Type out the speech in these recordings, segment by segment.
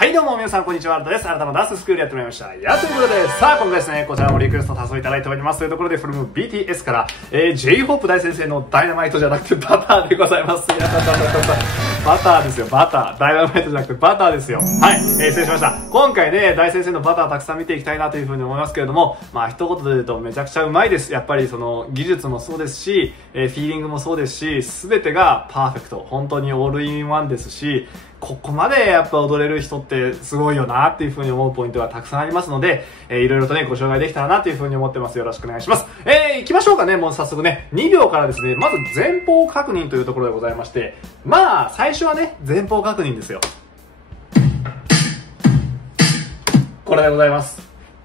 はいどうも皆さんこんにちは、新田です。新たなダンススクールやってまいりました。ということで、さあ今回ですね、こちらもリクエスト多数いただいておりますというところで、from BTS から、J-HOPE 大先生のダイナマイトじゃなくてバターでございます。いやバターですよ、バター。ダイナマイトじゃなくてバターですよ。はい、失礼しました。今回ね、大先生のバターたくさん見ていきたいなというふうに思いますけれども、まあ一言で言うとめちゃくちゃうまいです。やっぱりその技術もそうですし、フィーリングもそうですし、すべてがパーフェクト。本当にオールインワンですし、ここまでやっぱ踊れる人ってすごいよなっていう風に思うポイントがたくさんありますので、いろいろとね、ご紹介できたらなという風に思ってます。よろしくお願いします。行きましょうかね。もう早速ね、2秒からですね、まず前方確認というところでございまして、まあ、最初はね、前方確認ですよ。これでございます。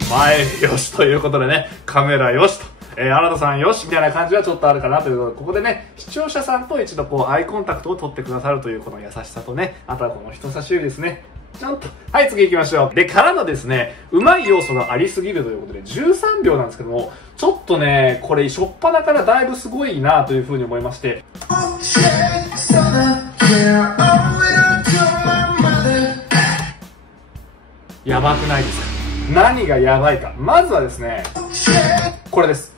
前よしということでね、カメラよしと。新田さんよしみたいな感じはちょっとあるかなということで、ここでね、視聴者さんと一度こうアイコンタクトを取ってくださるというこの優しさとね、あとはこの人差し指ですね。ちゃんと。はい、次行きましょう。で、からのですね、うまい要素がありすぎるということで、13秒なんですけども、ちょっとね、これ、しょっぱなからだいぶすごいなというふうに思いまして。やばくないですか？何がやばいか。まずはですね、これです。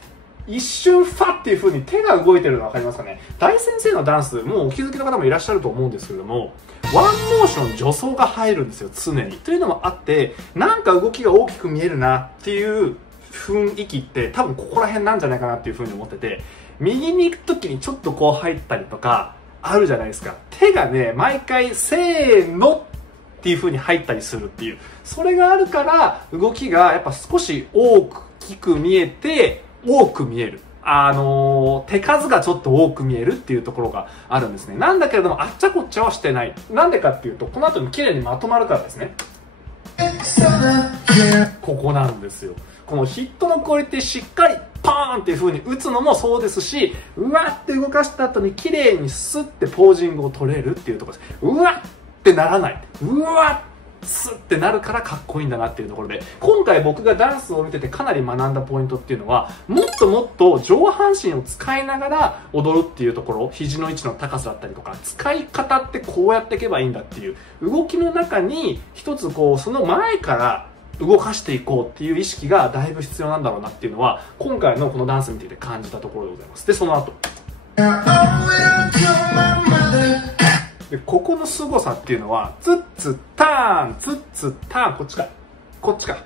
一瞬ファっていう風に手が動いてるの分かりますかね。大先生のダンス、もうお気づきの方もいらっしゃると思うんですけれども、ワンモーション助走が入るんですよ、常に。というのもあって、なんか動きが大きく見えるなっていう雰囲気って多分ここら辺なんじゃないかなっていう風に思ってて、右に行く時にちょっとこう入ったりとか、あるじゃないですか。手がね、毎回せーのっていう風に入ったりするっていう。それがあるから、動きがやっぱ少し大きく見えて、多く見える。手数がちょっと多く見えるっていうところがあるんですね。なんだけれども、あっちゃこっちゃはしてない。なんでかっていうと、この後に綺麗にまとまるからですね。ここなんですよ。このヒットのクオリティしっかりパーンっていう風に打つのもそうですし、うわって動かした後に綺麗にスッてポージングを取れるっていうところです。うわってならない。うわスッってなるからかっこいいんだなっていうところで、今回僕がダンスを見ててかなり学んだポイントっていうのは、もっともっと上半身を使いながら踊るっていうところ、肘の位置の高さだったりとか、使い方ってこうやっていけばいいんだっていう動きの中に一つこうその前から動かしていこうっていう意識がだいぶ必要なんだろうなっていうのは、今回のこのダンス見ていて感じたところでございます。で、その後で、ここの凄さっていうのは、ツッツターン、ツッツターン、こっちか。こっちか。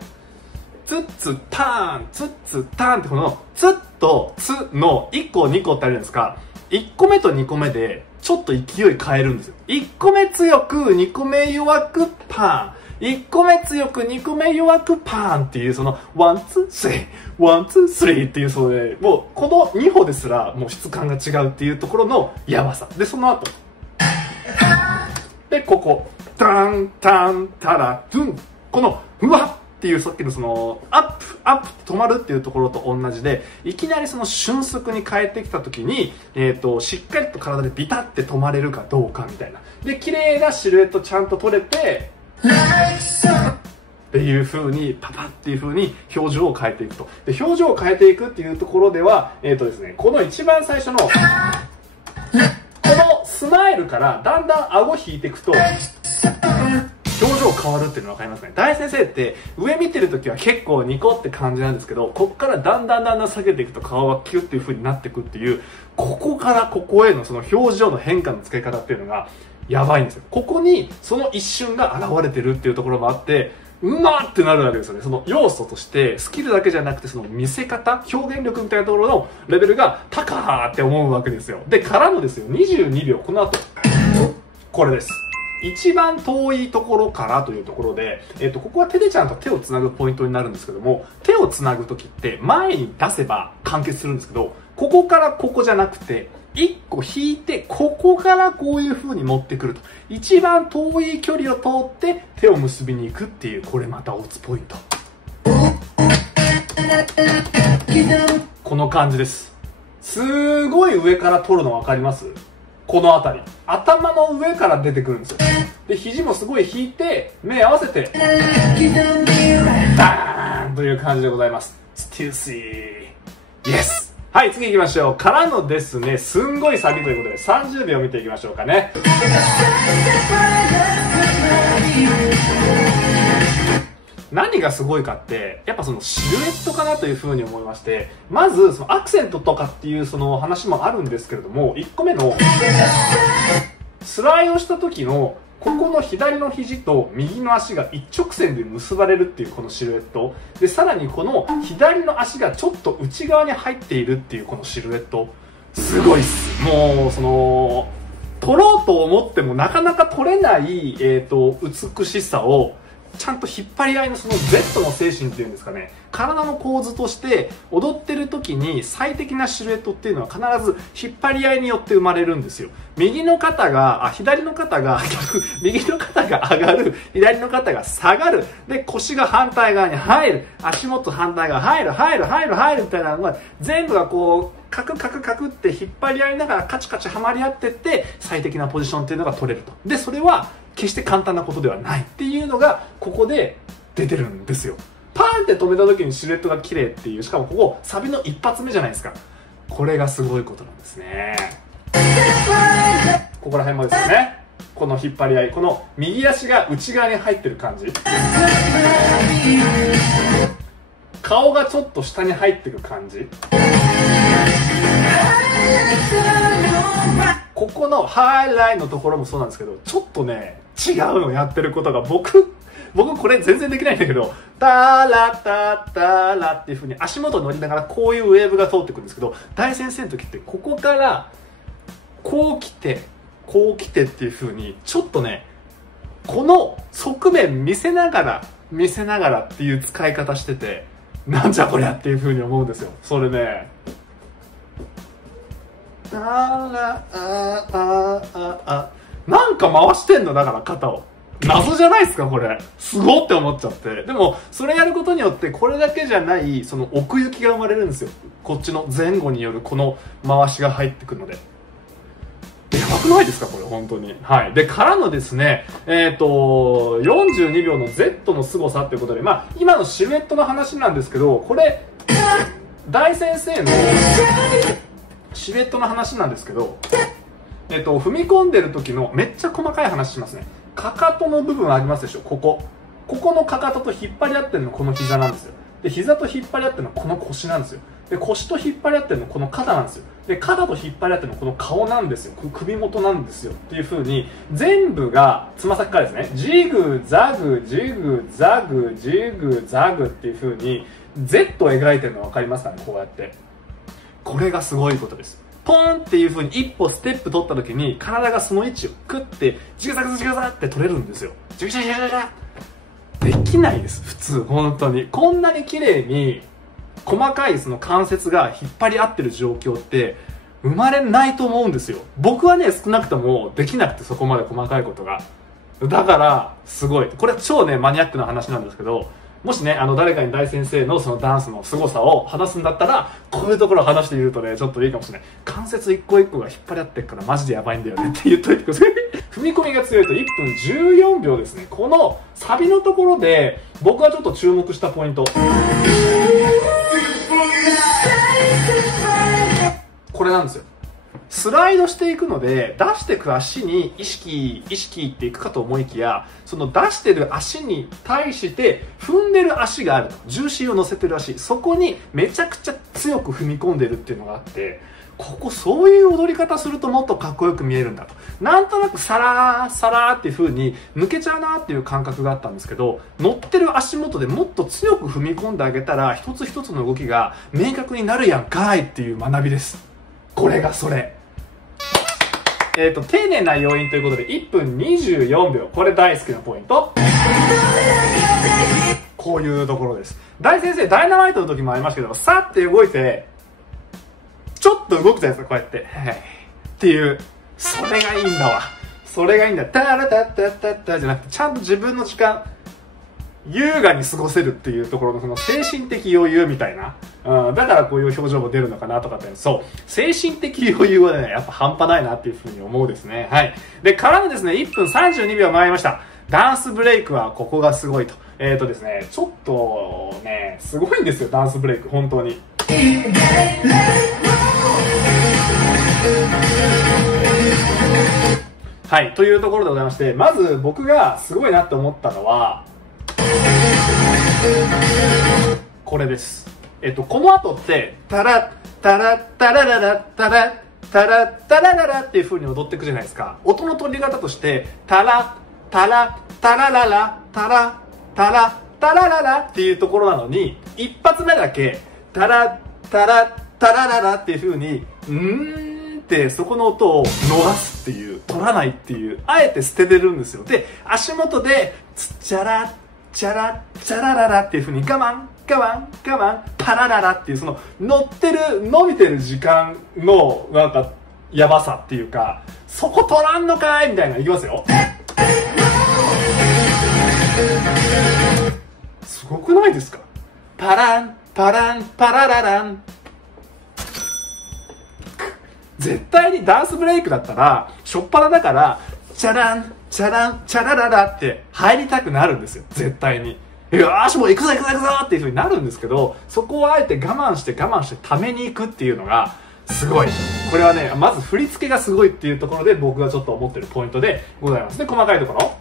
ツッツターン、ツッツターンってこの、ツッとツの1個2個ってあるじゃないですか。1個目と2個目で、ちょっと勢い変えるんですよ。1個目強く、2個目弱く、パーン。1個目強く、2個目弱く、パーンっていう、その、ワン、ツー、スリー、ワン、ツー、スリーっていう、それ、もう、この2歩ですら、もう質感が違うっていうところのやばさ。で、その後。で、ここ。タン、タン、タラ、トゥン。この、うわっていうさっきのその、アップって止まるっていうところと同じで、いきなりその瞬足に変えてきた時に、しっかりと体でビタって止まれるかどうかみたいな。で、綺麗なシルエットちゃんと取れて、っていう風に、パパっていう風に表情を変えていくと。で、表情を変えていくっていうところでは、ですね、この一番最初の、このスマイルからだんだん顎引いていくと、表情変わるっていうの分かりますね。大先生って上見てる時は結構ニコって感じなんですけど、こっからだんだん下げていくと顔がキュッっていう風になっていくっていう、ここからここへのその表情の変化の付け方っていうのがやばいんですよ。ここにその一瞬が現れてるっていうところもあって、うまーってなるわけですよね。その要素としてスキルだけじゃなくてその見せ方、表現力みたいなところのレベルが高ーって思うわけですよ。で、からのですよ、22秒、この後、これです。一番遠いところからというところで、ここは手でちゃんと手をつなぐポイントになるんですけども、手をつなぐときって前に出せば完結するんですけど、ここからここじゃなくて、一個引いて、ここからこういう風に持ってくると。一番遠い距離を通って手を結びに行くっていう、これまたオツポイント。この感じです。すごい上から取るの分かります？この辺り。頭の上から出てくるんですよ。で、肘もすごい引いて、目合わせて、バーンという感じでございます。ステューシー。イエス。はい、次行きましょう。からのですね、すんごいサビということで30秒見ていきましょうかね。何がすごいかって、やっぱそのシルエットかなというふうに思いまして、まずそのアクセントとかっていうその話もあるんですけれども、1個目のスライドした時のここの左の肘と右の足が一直線で結ばれるっていうこのシルエットで、さらにこの左の足がちょっと内側に入っているっていうこのシルエット、すごいっす。もうその取ろうと思ってもなかなか取れない、美しさをちゃんと引っ張り合いのその Z の精神っていうんですかね、体の構図として踊ってる時に最適なシルエットっていうのは必ず引っ張り合いによって生まれるんですよ。左の肩が右の肩が上がる、左の肩が下がる、で腰が反対側に入る、足元反対側入るみたいなのが全部がこうカクって引っ張り合いながらカチカチはまり合ってって最適なポジションっていうのが取れると。でそれは決して簡単なことではないっていうのがここで出てるんですよ。パーンって止めた時にシルエットが綺麗っていう、しかもここサビの一発目じゃないですか。これがすごいことなんですね。ここら辺もですよね、この引っ張り合い、この右足が内側に入ってる感じ、顔がちょっと下に入ってる感じ、ここのハイラインのところもそうなんですけど、ちょっとね違うのやってることが僕これ全然できないんだけど、タラタタラっていう風に足元乗りながらこういうウェーブが通ってくるんですけど、大先生の時ってここからこう来てっていう風にちょっとね、この側面見せながらっていう使い方してて、なんじゃこりゃっていう風に思うんですよ。それね、なんか回してんのだから肩を。謎じゃないですかこれ。すごって思っちゃって。でもそれやることによってこれだけじゃないその奥行きが生まれるんですよ。こっちの前後によるこの回しが入ってくるので。やばくないですかこれ本当に。はい。でからのですね、42秒の Z の凄さっていうことで、まあ今のシルエットの話なんですけど、これ大先生のシルエットの話なんですけど、踏み込んでる時のめっちゃ細かい話しますね。かかとの部分ありますでしょ、ここのかかとと引っ張り合ってるのこの膝なんですよ。で膝と引っ張り合ってるのこの腰なんですよ。で腰と引っ張り合ってるのこの肩なんですよ。で肩と引っ張り合ってるのこの顔なんですよ、首元なんですよっていう風に全部がつま先からですね、ジグザグジグザグジグザグっていう風に Z を描いてるの分かりますかね。こうやってこれがすごいことです。ポーンっていう風に一歩ステップ取った時に体がその位置をクッてジグザグって取れるんですよ。ジグザグできないです、普通。本当にこんなに綺麗に細かいその関節が引っ張り合ってる状況って生まれないと思うんですよ。僕はね少なくともできなくて、そこまで細かいことが。だからすごい、これは超ねマニアックな話なんですけど、もしね誰かに大先生のそのダンスの凄さを話すんだったら、こういうところを話してみるとねちょっといいかもしれない。関節一個一個が引っ張り合ってるからマジでやばいんだよねって言っといてください。踏み込みが強いと1分14秒ですね。このサビのところで僕はちょっと注目したポイント、これなんですよ。スライドしていくので出していく足に意識っていくかと思いきや、その出してる足に対して踏んでる足があると、重心を乗せてる足、そこにめちゃくちゃ強く踏み込んでるっていうのがあって、ここそういう踊り方するともっとかっこよく見えるんだと、なんとなくサラーっていう風に抜けちゃうなっていう感覚があったんですけど、乗ってる足元でもっと強く踏み込んであげたら一つ一つの動きが明確になるやんかいっていう学びです。これがそれ。丁寧な要因ということで1分24秒、これ大好きなポイント。こういうところです。大先生ダイナマイトの時もありましたけど、さって動いてちょっと動くじゃないですか、こうやって、はい、っていう、それがいいんだわ。それがいいんだ。タラタッタッタッタじゃなくて、ちゃんと自分の時間優雅に過ごせるっていうところのその精神的余裕みたいな、だからこういう表情も出るのかなとかって、そう精神的余裕はねやっぱ半端ないなっていうふうに思うですね。はい。でからのですね1分32秒回りました。ダンスブレイクはここがすごいと。ですねちょっとねすごいんですよ、ダンスブレイク本当に。はい、というところでございまして、まず僕がすごいなって思ったのはこれです。この後って、タラタラタラララタラタラタラララっていう風に踊っていくじゃないですか。音の取り方として、タラタラタラララタラタラタラララっていうところなのに、一発目だけタラタラタラララっていう風にってそこの音を逃すっていう、取らないっていう、あえて捨ててるんですよ。で、足元でツッチャラチャラチャラララっていう風に我慢パラララっていう、その伸びてる時間のなんかやばさっていうか、そこ取らんのかいみたいな。いきますよ。すごくないですか？パランパランパラララン。絶対にダンスブレイクだったらしょっぱなだからチャランチャランチャラララって入りたくなるんですよ、絶対に。よーしもう行くぞっていう風になるんですけど、そこをあえて我慢してために行くっていうのがすごい。これはね、まず振り付けがすごいっていうところで僕がちょっと思ってるポイントでございますね。細かいところ、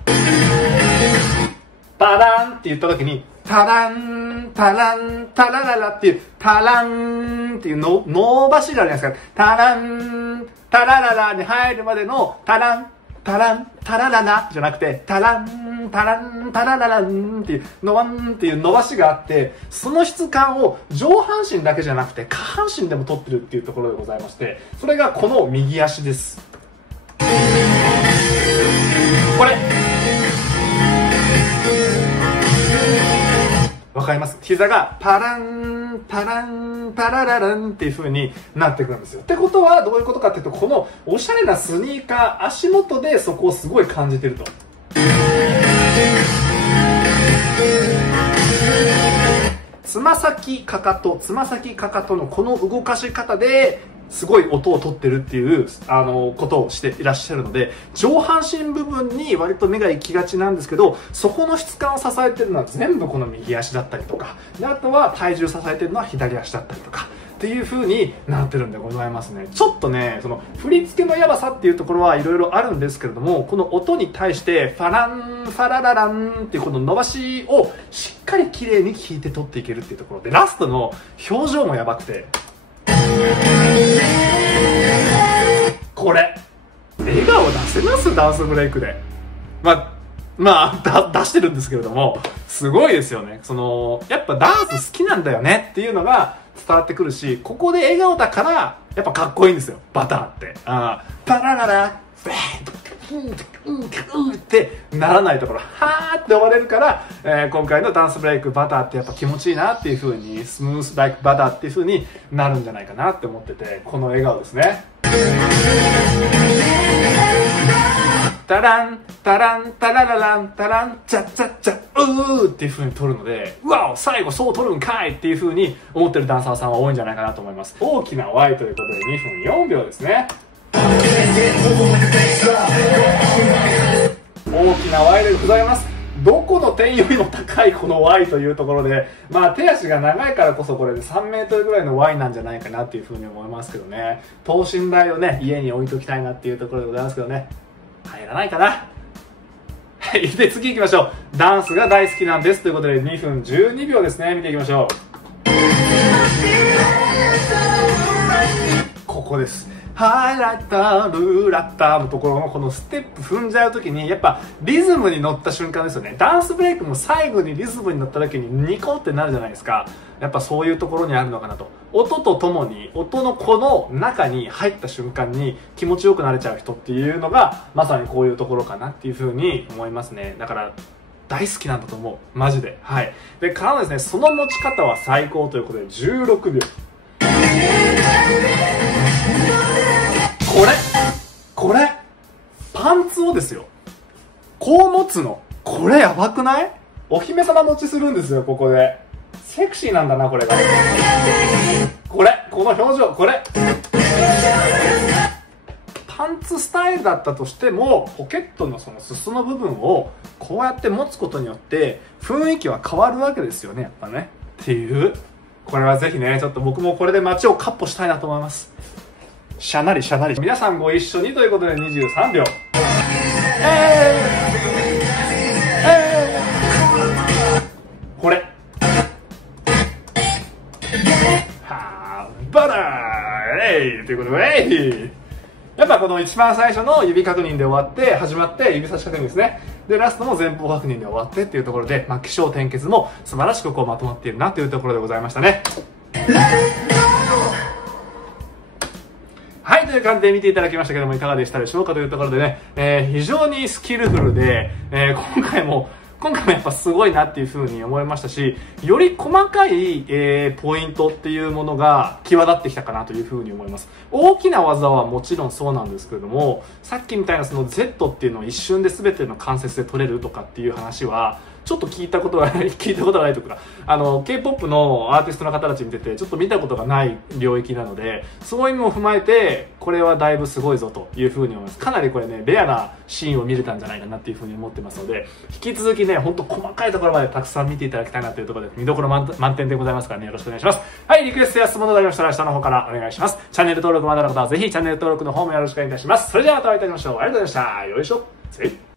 タランって言った時にタランタランタラララっていうタランっていう伸ばしがあるじゃないですか。タランタラララに入るまでのタランタランタラララじゃなくてタランタランタララランっていうのワンっていう伸ばしがあって、その質感を上半身だけじゃなくて下半身でも取ってるっていうところでございまして、それがこの右足です。これわかります？膝がパランパランパララランっていう風になってくるんですよ。ってことはどういうことかっていうと、このおしゃれなスニーカー、足元でそこをすごい感じてると。つま先かかとのこの動かし方ですごい音を取ってるっていうことをしていらっしゃるので、上半身部分に割と目が行きがちなんですけど、そこの質感を支えてるのは全部この右足だったりとかで、あとは体重支えてるのは左足だったりとかっていう風になってるんでございますね。ちょっとね、その振り付けのやばさっていうところはいろいろあるんですけれども、この音に対してファランファララランっていうこの伸ばしをしっかり綺麗に弾いて取っていけるっていうところで、ラストの表情もやばくて、これ笑顔出せます？ダンスブレイクで出してるんですけれども、すごいですよね。やっぱダンス好きなんだよねっていうのが伝わってくるし、ここで笑顔だからやっぱかっこいいんですよ、バターって。パラララバーンってならないところ、はーって終われるから、今回のダンスブレイクバターってやっぱ気持ちいいなっていう風に、スムースライクバターっていう風になるんじゃないかなって思ってて、この笑顔ですね。タランタランタララランタランチャチャチャうーっていう風に撮るので、うわお最後そう撮るんかいっていう風に思ってるダンサーさんは多いんじゃないかなと思います。大きな Y ということで2分4秒ですね。大きな Y でございます。どこの点よりも高いこの Y というところで、手足が長いからこそこれで3メートルぐらいの Y なんじゃないかなっていうふうに思いますけどね。等身大をね、家に置いときたいなっていうところでございますけどね。入らないかな。はい。で、次行きましょう。ダンスが大好きなんですということで2分12秒ですね。見ていきましょう。ここです。ハイラッタールーラッターのところのこのステップ踏んじゃうときに、やっぱリズムに乗った瞬間ですよね。ダンスブレイクも最後にリズムに乗った時にニコってなるじゃないですか。やっぱそういうところにあるのかなと。音とともに、音のこの中に入った瞬間に気持ちよくなれちゃう人っていうのが、まさにこういうところかなっていうふうに思いますね。だから大好きなんだと思う。マジで。はい。で、からのですね、その持ち方は最高ということで16秒。これパンツをですよ、こう持つの、これやばくない？お姫様持ちするんですよ、ここで。セクシーなんだな、これが。この表情、これパンツスタイルだったとしても、ポケットのその裾の部分をこうやって持つことによって雰囲気は変わるわけですよね、やっぱね。っていう、これはぜひね、ちょっと僕もこれで街をカッポしたいなと思います。シャナリシャナリ。皆さんご一緒にということで23秒。ということで、やっぱこの一番最初の指確認で終わって始まって指差し確認ですね。でラストも前方確認で終わってっていうところで、起承転結も素晴らしくこうまとまっているなというところでございましたね。はい、という感じで見ていただきましたけども、いかがでしたでしょうかというところでね、非常にスキルフルで、今回もやっぱすごいなっていう風に思いましたし、より細かい、ポイントっていうものが際立ってきたかなという風に思います。大きな技はもちろんそうなんですけれども、さっきみたいなその Z っていうのを一瞬で全ての関節で取れるとかっていう話は、ちょっと聞いたことがないというか、K-POP のアーティストの方たち見てて、ちょっと見たことがない領域なので、そういうのを踏まえて、これはだいぶすごいぞという風に思います。かなりこれね、レアなシーンを見れたんじゃないかなっていう風に思ってますので、引き続きね、ほんと細かいところまでたくさん見ていただきたいなというところで、見どころ満点でございますからね、よろしくお願いします。はい、リクエストや質問などありましたら、下の方からお願いします。チャンネル登録まだの方は、ぜひチャンネル登録の方もよろしくお願いいたします。それではまたお会いいたしましょう。ありがとうございました。よいしょ。